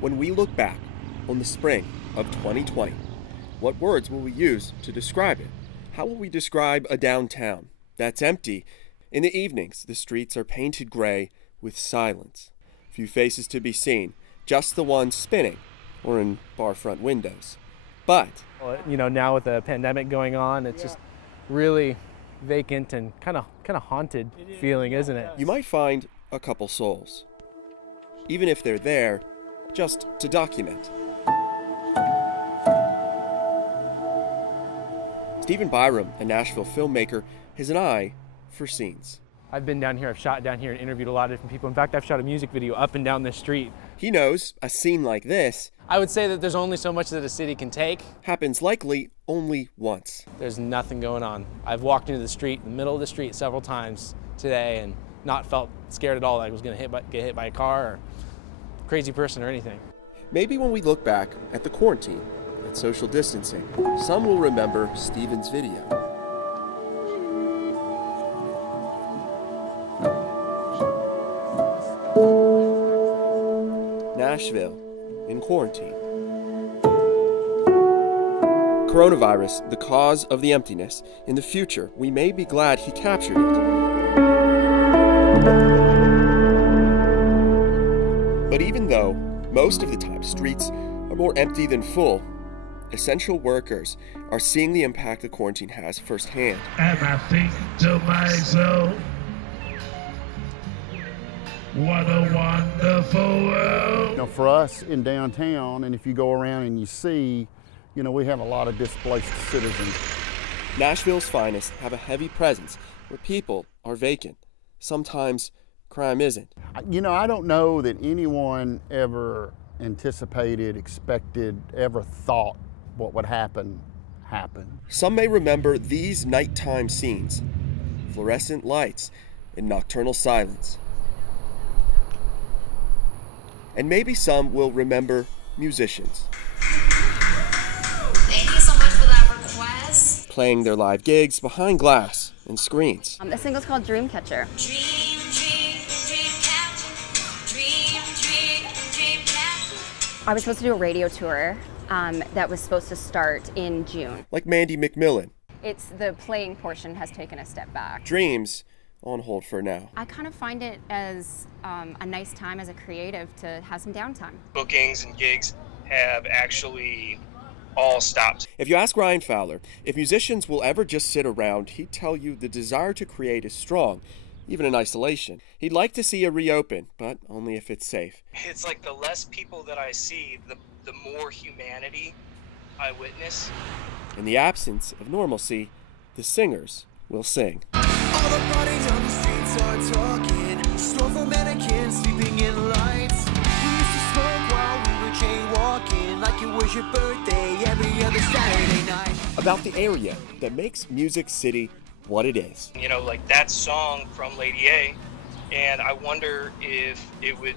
When we look back on the spring of 2020, what words will we use to describe it? How will we describe a downtown that's empty? In the evenings, the streets are painted gray with silence. Few faces to be seen, just the ones spinning or in bar front windows. But, now with the pandemic going on, it's just really vacant and kind of haunted feeling, isn't it? You might find a couple souls, even if they're there just to document. Stephen Byram, a Nashville filmmaker, has an eye for scenes. I've been down here, I've shot down here and interviewed a lot of different people. In fact, I've shot a music video up and down this street. He knows a scene like this, I would say that there's only so much that a city can take. Happens likely only once. There's nothing going on. I've walked into the street, in the middle of the street several times today and not felt scared at all that I was going to get hit by a car or a crazy person or anything. Maybe when we look back at the quarantine, at social distancing, some will remember Stephen's video. Nashville in quarantine. Coronavirus, the cause of the emptiness. In the future, we may be glad he captured it. But even though most of the time streets are more empty than full, essential workers are seeing the impact the quarantine has firsthand. And I think to myself, what a wonderful world. For us in downtown, and if you go around and you see, we have a lot of displaced citizens. Nashville's finest have a heavy presence where people are vacant. Sometimes crime isn't. I don't know that anyone ever anticipated, expected, ever thought what would happen happened. Some may remember these nighttime scenes, fluorescent lights and nocturnal silence. And maybe some will remember musicians. Thank you so much for that request. Playing their live gigs behind glass and screens. The single's called Dreamcatcher. I was supposed to do a radio tour that was supposed to start in June. Like Mandy McMillan. It's the playing portion has taken a step back. Dreams on hold for now. I kind of find it as a nice time as a creative to have some downtime. Bookings and gigs have actually all stopped. If you ask Ryan Fowler if musicians will ever just sit around, he'd tell you the desire to create is strong, even in isolation. He'd like to see a reopen, but only if it's safe. It's like the less people that I see, the more humanity I witness. In the absence of normalcy, the singers will sing. All the bodies on the streets are talking. Storefront mannequins sleeping in lights. We used to smoke while we were jaywalking, like it was your birthday every other Saturday night. About the area that makes Music City what it is. Like that song from Lady A, and I wonder if it would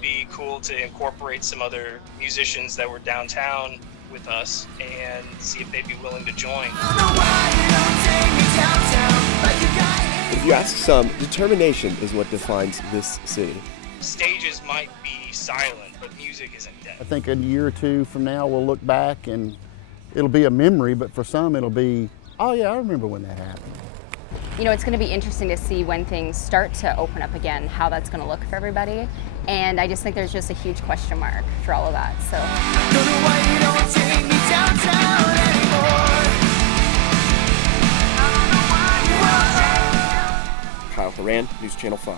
be cool to incorporate some other musicians that were downtown with us and see if they'd be willing to join. If you ask some, determination is what defines this city. Stages might be silent, but music isn't dead. I think a year or two from now we'll look back and it'll be a memory, but for some it'll be, oh yeah, I remember when that happened. It's going to be interesting to see when things start to open up again, how that's going to look for everybody. And I just think there's just a huge question mark for all of that. So. Don't know why you don't take me downtown anymore. Kyle Horan, News Channel 5.